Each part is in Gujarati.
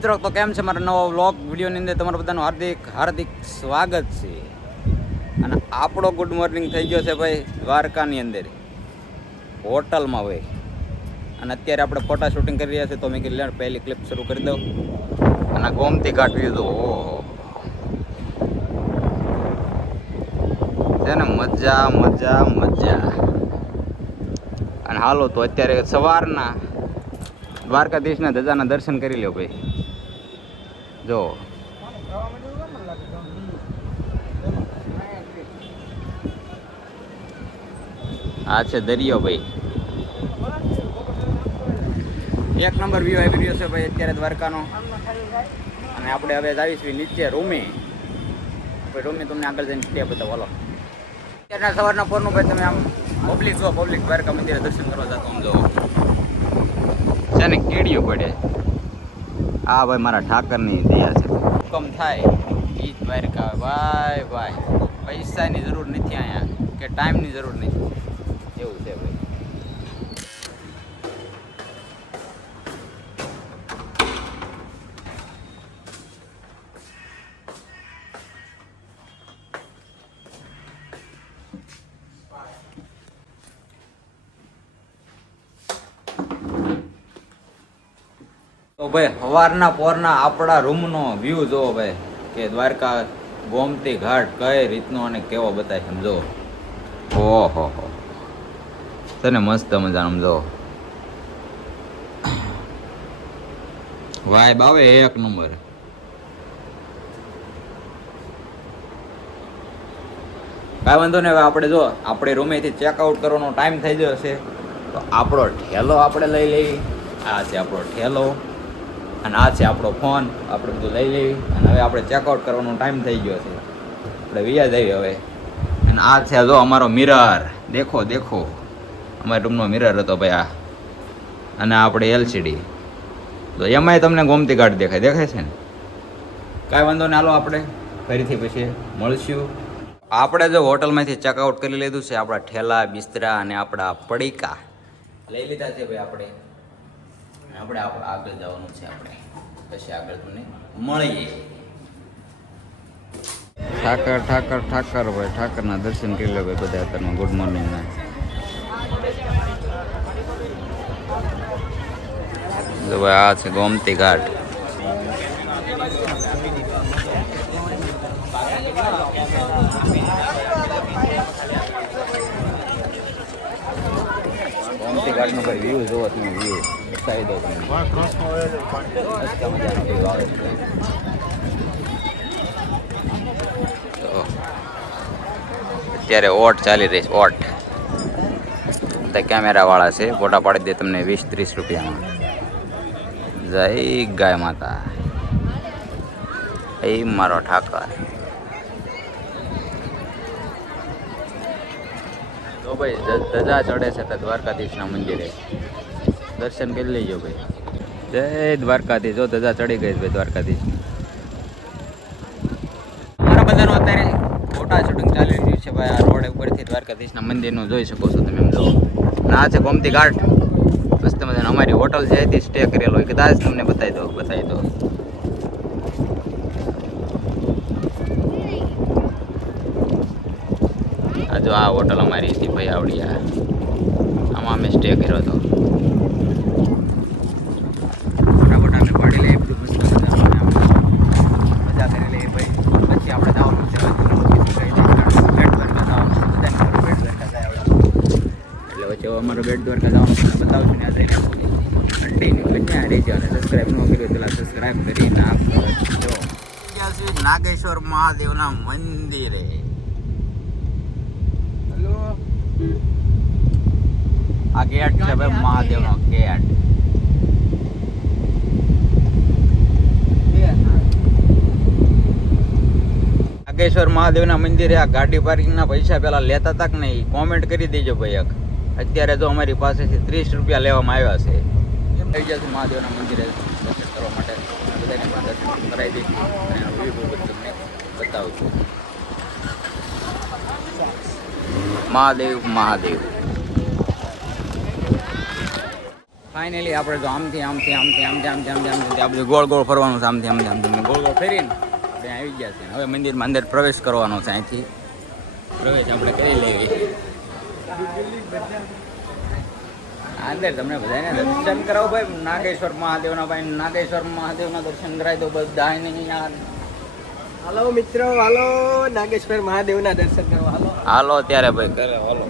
મિત્રો, તો કેમ છે મારા નવા વ્લોગ વિડીયોની અંદર તમારું બધાનું હાર્દિક સ્વાગત છે. અને આપણો ગુડ મોર્નિંગ થઈ ગયો છે ભાઈ દ્વારકાની અંદર હોટલમાં ભાઈ. અને અત્યારે આપણે ફોટા શૂટિંગ કરી રહ્યા છીએ, તો મેં કીધું પહેલી ક્લિપ શરૂ કરી દઉં. અને ગોમતી ઘાટ વ્યૂ તો ઓહો છે ને, મજા મજા મજા. અને હાલો તો અત્યારે સવારના દ્વારકાધીશના ધજાના દર્શન કરી લ્યો ભાઈ. જો આ છે દરિયો ભાઈ, એક નંબર વ્યૂ આવી રહ્યો છે ભાઈ અત્યારે દ્વારકાનો. અને આપણે હવે આવીશું નીચે રૂમે. રૂમે તમને આગળ જઈને સ્ટે બતાવો. હાલો અત્યારના સવારના પોરનું ભાઈ તમે આમ પબ્લિક જો, પબ્લિક દ્વારકા મંદિરે દર્શન કરવા જતો આમ જો છે ને કેડીઓ પડે. આ ભાઈ મારા ઠાકરની દયા છે. હુકમ થાય ઈ દ્વારકા ભાઈ ભાઈ. પૈસાની જરૂર નથી અહીંયા, કે ટાઈમની જરૂર નથી, એવું છે ભાઈ. તો ભાઈ સવારના પોરના આપણા રૂમનો વ્યૂ જોવો ભાઈ, કે દ્વારકા ગોમતી ઘાટ કઈ રીતનો અને કેવો બતાય સમજો. ઓહો હો તને મસ્ત મજાનો સમજો વાઈબ આવે એક નંબર. કાંઈ વાંધો નહીં. હવે આપણે જો આપણે રૂમેથી ચેકઆઉટ કરવાનો ટાઈમ થઈ ગયો છે, તો આપણો ઠેલો આપણે લઈ લેવી. આ છે આપણો ઠેલો અને આ છે આપણો ફોન. આપણે બધું લઈ લેવી અને હવે આપણે ચેકઆઉટ કરવાનો ટાઈમ થઈ ગયો છે. આપણે વ્યાજ આવી હવે. અને આ છે જો અમારો મિરર. દેખો દેખો અમારા રૂમનો મિરર હતો ભાઈ આ. અને આપણે એલસીડી, તો એમાંય તમને ગોમતી ઘાટ દેખાય છે ને. કાંઈ વાંધો નહીં, હાલો આપણે ફરીથી પછી મળશું. આપણે જો હોટલમાંથી ચેકઆઉટ કરી લીધું છે. આપણા ઠેલા બિસ્તરા અને આપણા પડીકા લઈ લીધા છે ભાઈ આપણે. આપણે આગળ જવાનું છે. આપણે પછી આગળ તમને મળીએ. ઠાકર ભાઈ, ઠાકરના દર્શન કરી લો ભાઈ બધા અત્યારમાં. ગુડ મોર્નિંગના જો ભાઈ આ છે ગોમતી ઘાટ. ગોમતી ઘાટનો ભાઈ વ્યૂ જોવો તમે. વ્યૂ બતાવી દો તમે. અત્યારે ઓટ ચાલી રહી છે. ઓટ બધા કેમેરાવાળા છે, ફોટા પાડી દે તમને 20-30 રૂપિયામાં. જય ગાય માતા, એ મારો ઠાકર. તો ભાઈ ધજા ચડે છે તો દ્વારકાધીશના મંદિરે દર્શન કરી લેજો ભાઈ. જય દ્વારકાધીશ. જો ધજા ચડી ગઈ ભાઈ દ્વારકાધીશ. અમારા બધાનો અત્યારે ફોટા શૂટિંગ ચાલી રહ્યું છે ભાઈ. આ રોડ ઉપરથી દ્વારકાધીશના મંદિરનું જોઈ શકો છો તમે એમ જો. આ છે ગોમતી ઘાટ. મસ્ત મજાની અમારી હોટલ છે, એથી સ્ટે કરેલો હોય. કદાચ તમને બતાવી દો. આ જો આ હોટલ અમારી હતી ભાઈ આવડિયા. આમાં અમે સ્ટે કર્યો હતો. ફટાફટ અમે પાડી લઈએ બધું મસ્ત મજા કરી લઈએ ભાઈ. પછી આપણે જવાનું છે બેટ દ્વારકા જવાનું છે. બધાને બેટ દ્વારકા જાય એટલે વચ્ચે અમારો બેટ દ્વારકા જવાનું છે. બતાવશું ને આજે કન્ટિન્યુ ક્યાં રહેજો. અને સબસ્ક્રાઈબ ન કર્યું પેલા સબસ્ક્રાઈબ કરી નાખજો. નાગેશ્વર મહાદેવના મંદિરે. આ ગેટ છે ભાઈ મહાદેવનો ગેટ. નાગેશ્વર મહાદેવના મંદિરે આ ગાડી પાર્કિંગના પૈસા પેલા લેતા હતા કે નહીં, કોમેન્ટ કરી દેજો ભાઈ. અત્યારે તો અમારી પાસેથી 30 રૂપિયા લેવામાં આવ્યા છે. થઈ જશે મહાદેવના મંદિરે દર્શન કરવા માટે. બધાને દર્શન કરાવી દઈશું અને તમને બતાવું છું. મહાદેવ મહાદેવ. ફાઇનલી આપણે તો આમથી આ બધું ગોળ ગોળ ફરવાનું છે. આમથી ગોળ ગોળ ફેરીને આપણે આવી ગયા છે. હવે મંદિરમાં અંદર પ્રવેશ કરવાનો છે. અહીંથી પ્રવેશ આપણે કરી લેવી. અંદર તમને બધાને દર્શન કરાવો ભાઈ. નાગેશ્વર મહાદેવના દર્શન કરાવી દો બધાને યાર. હાલો મિત્રો, હાલો નાગેશ્વર મહાદેવના દર્શન કરવા હાલો. હાલો ત્યારે ભાઈ કરે હાલો.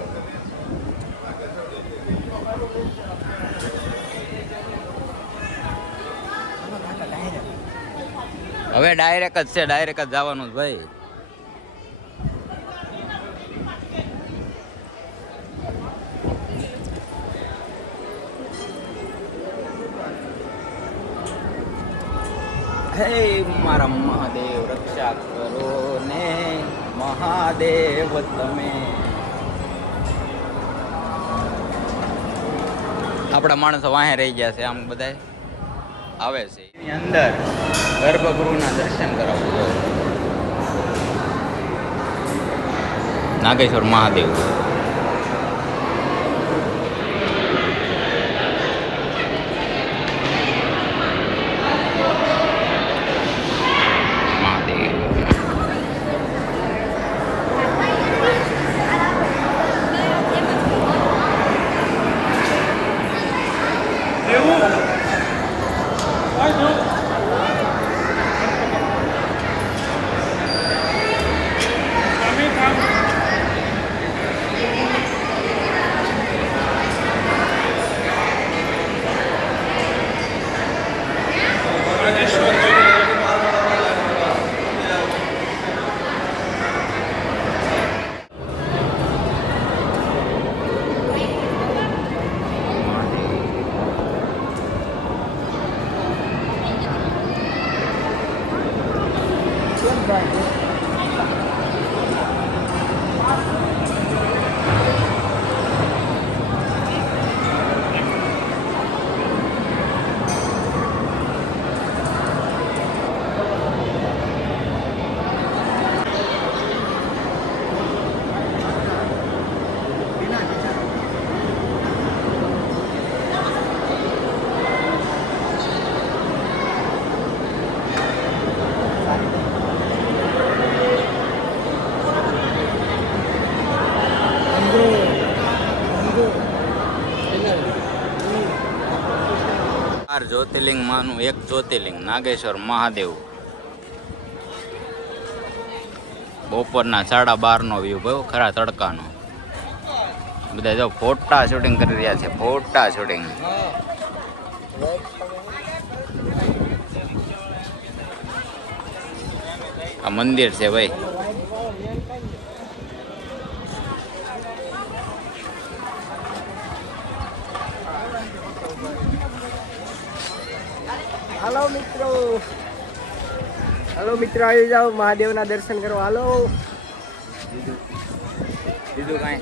હવે ડાયરેક્ટ જ છે, ડાયરેક્ટ જ જવાનું છે ભાઈ. હે મારા મહાદેવ રક્ષા કરો ને મહાદેવ તમે. આપણા માણસો વાહે રહી ગયા છે. આમ બધા આવે છે એની અંદર ગર્ભગૃહના દર્શન કરાવવું. નાગેશ્વર મહાદેવ. જ્યોતિર્લિંગમાંનું એક જ્યોતિર્લિંગ નાગેશ્વર મહાદેવ. બપોરના 12:30 વ્યૂ ભાઈ ખરા તડકાનો. બધા જો ફોટા શૂટિંગ કરી રહ્યા છે. ફોટા શૂટિંગ. આ મંદિર છે ભાઈ. હાલો મિત્રો, આવી જાઓ મહાદેવના દર્શન કરવા. હાલો બીજું કાંઈ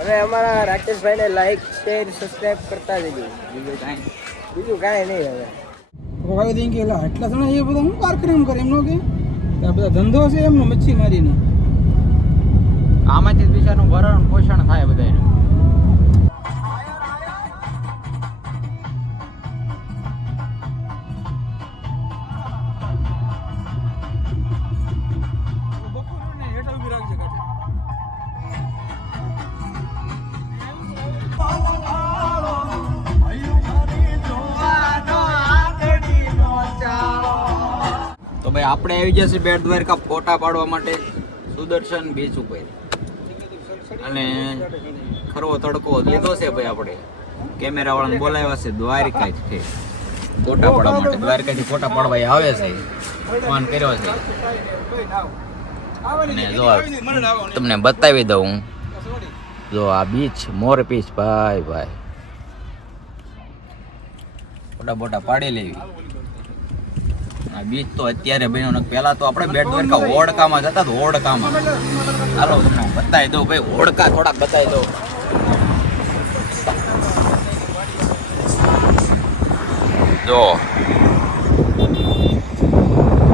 હવે અમારા રાકેશભાઈને લાઈક શેર સબસ્ક્રાઈબ કરતા જજો. બીજું કાંઈ નહીં. હવે ભાઈ દઈ કે એટલા જણા એ બધા હું કાર્યક્રમ કરે એમનો કે આ બધા ધંધો છે એમનો મચ્છી મારીને. આમાંથી બિચારાનું ભરણ પોષણ થાય બધાને. તો ભાઈ આપણે આવી જશે બેટ દ્વારકા ફોટા પાડવા માટે સુદર્શન બીચ ઉપર. અને ખરો તડકો લીધો છે ભાઈ. આપણે કેમેરા વાળાને બોલાવ્યા છે દ્વારકા છે ફોટા પાડવા માટે. દ્વારકાથી ફોટા પાડવા આવે છે, ફોન કર્યો છે. અને જો તમને બતાવી દઉં. જો આ બીચ મોર બીચ ભાઈ. ફોટા બોટા પાડી લેવી. આ બીચ તો અત્યારે બન્યો. પેલા તો આપણે બેટ દ્વારકા હોડકામાં જતા. હોડકામાં હાલો તમને બતાવી દઉં ભાઈ. હોડકા થોડાક બતાવી દઉં. જો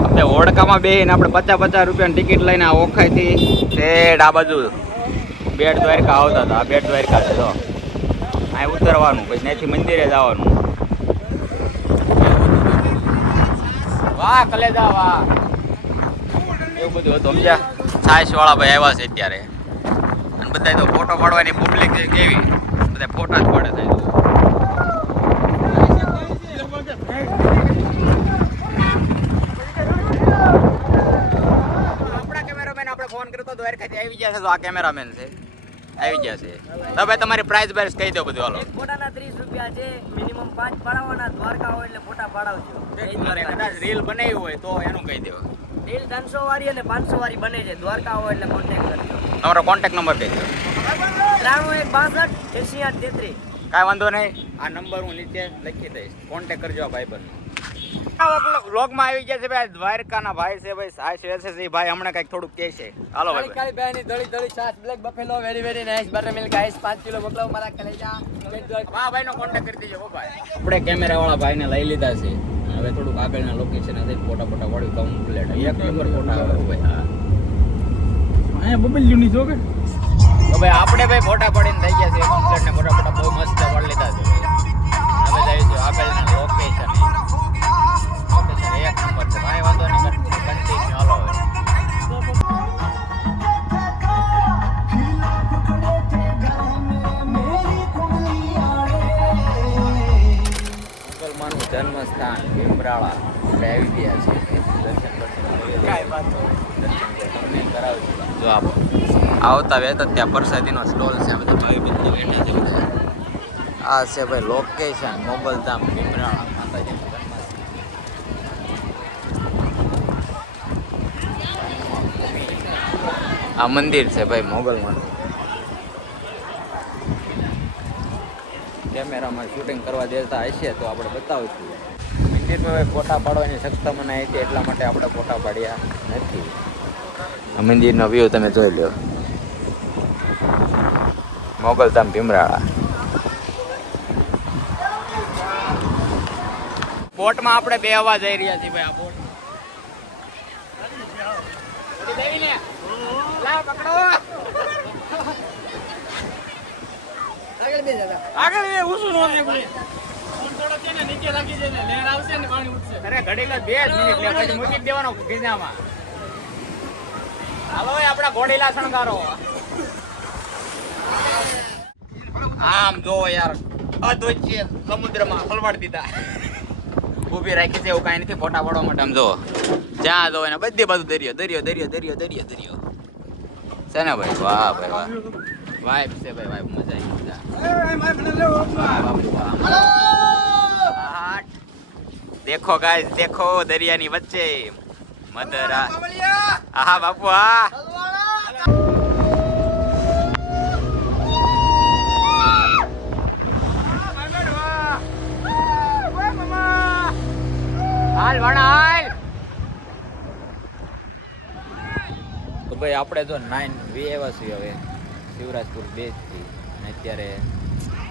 આપણે હોડકામાં બેહીને આપણે 50 રૂપિયાની ટિકિટ લઈને આ ઓખાઈથી શેડ આ બાજુ બેટ દ્વારકા આવતા હતા. આ બેટ દ્વારકા છે. જો અહીં ઉતરવાનું, પછી ત્યાંથી મંદિરે જવાનું. વાહ કલેજા વાહ, એવું બધું હતું સમજ્યા. છાશ વાળા ભાઈ આવ્યા છે અત્યારે, અને બધા તો ફોટો પાડવાની પબ્લિક છે કેવી, બધા ફોટા જ પાડે થાય. આપણા કેમેરામેન આપણે ફોન કર્યો તો દ્વારકાથી આવી ગયા છે, તો આ કેમેરામેન છે આવી ગયા છે. તો ભાઈ તમારી પ્રાઇસ બેસ કહી દો બધું. હાલો, એક ફોટાના 30 રૂપિયા છે, મિનિમમ 5 પાડવાના. દ્વારકા હોય એટલે ફોટા પાડાવજો. કદાચ રીલ બનાવી હોય તો એનું કહી દો. રીલ 300 વાળી અને 500 વાળી બને છે. દ્વારકા હોય એટલે કોન્ટેક્ટ કરજો. તમારો કોન્ટેક્ટ નંબર કહી દો. 9362 88 કાંઈ વાંધો નહીં, આ નંબર હું નીચે લખી દઈશ, કોન્ટેક્ટ કરજો આ ભાઈબંધનો. વ્લોગમાં આવી ગયા છે ભાઈ દ્વારકાના ભાઈ છે ભાઈ, સાહેબ છે એ ભાઈ હમણાં કંઈક થોડુંક કહે છે. હાલો ભાઈ. કાળી ભાઈની દળી દળી છાશ black buffalo very very nice butter milk ice 5 kilo મોકલાવો મારા કલેજા. વાહ ભાઈનો કોન્ટેક્ટ કરી દેજો ભાઈ. આપણે કેમેરાવાળા ભાઈને લઈ લીધા છે, હવે થોડુંક આગળના લોકેશન જઈને ફોટા વાળ્યું કમ્પ્લીટ. એક નંબર ફોટા આવે ભાઈ. હા અહીંયા બબલ્યું ની જો કે તો ભાઈ આપણે ભાઈ ફોટા પાડીને થઈ ગયા છે કમ્પ્લીટ ને ફોટા બહુ મસ્ત પાડી લીધા છે ભાઈ. હવે જઈશું આગળના લોકેશન. એક નંબર છે ભાઈ, વાંધો નહીં, કન્ટિન્યુ હાલો હવે. મુસલમાનનું જન્મસ્થાન ભીમરાળા આપણે આવી ગયા છે. દર્શન તમને કરાવજો. જો આપો આવતા વેત ત્યાં પ્રસાદીનો સ્ટોલ છે, બધા ભાઈ બંધો બેઠા છે બધા. આ છે ભાઈ લોકેશન મોગલધામ ભીમરાળા માતાજીનું જન્મસ્થાન. આ મંદિર છે ભાઈ મોગલમાનું. કેમેરામાં શૂટિંગ કરવા દેતા હશે તો આપણે બતાવીશું. મંદિરમાં ભાઈ ફોટા પાડવાની સક્ષમ મનાઈ હતી, એટલા માટે આપણે ફોટા પાડ્યા નથી. આ મંદિરનો વ્યૂ તમે જોઈ લો, મોગલધામ ભીમરાળા. બોટમાં આપણે બે હવા જઈ રહ્યા છીએ ભાઈ. આ બોટ આગળ એ ઉસું નો નીકળે ફોન થોડો છે ને નીચે રાખી દે ને લહેર આવશે ને પાણી ઉઠશે. અરે ઘડીલા 2 જ મિનિટ લે, પછી મૂકી જ દેવાનો ખીજામાં. હાલો આપણા ઘોડીલા શણગારો. આમ જો યાર અદ્ભુત સમુદ્રમાં ફલવાડી દીધા. ઊભી રાખી છે એવું કાંઈ નથી ફોટા પાડવા માટે. આમ જો જ્યાં જો એને બધી બાજુ દરિયો દરિયો દરિયો દરિયો દરિયો દરિયો છે ને ભાઈ. વાહ ભાઈ વાહ, વાઇબ છે ભાઈ, વાઇબ મજા આવી મજા. દેખો ગાઈસ દેખો, દરિયાની વચ્ચે મદરા. આહા બાપુ હા. હાલ ભણા હાલ. તો ભાઈ આપણે જો 9 આવ્યા છીએ હવે શિવરાજપુર બેઝથી, અને અત્યારે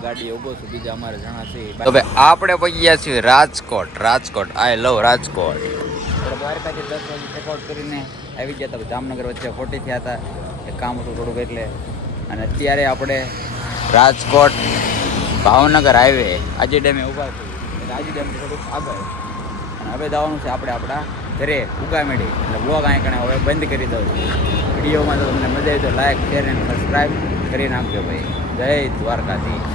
ગાડી ઉભો છું, બીજા અમારે જણા છે. તો ભાઈ આપણે પહોંચી છીએ રાજકોટ. રાજકોટ આઈ લવ રાજકોટ. દ્વારકાથી 10 વાગે ચેકઆઉટ કરીને આવી ગયા હતા. જામનગર વચ્ચે ખોટી થયા હતા, એક કામ હતું થોડુંક એટલે. અને અત્યારે આપણે રાજકોટ ભાવનગર હાઈવે આજી ડેમે ઊભા છીએ. એટલે આજી ડેમથી થોડુંક આગળ, અને હવે જવાનું છે આપણે આપણા ઘરે ઉગામેડી. એટલે બ્લોગ અહીં કણે હવે બંધ કરી દઉં છું. વિડીયોમાં તો તમને મજા આવી તો લાઈક શેર અને સબસ્ક્રાઈબ કરી નાખજો ભાઈ. જય દ્વારકાધીશ.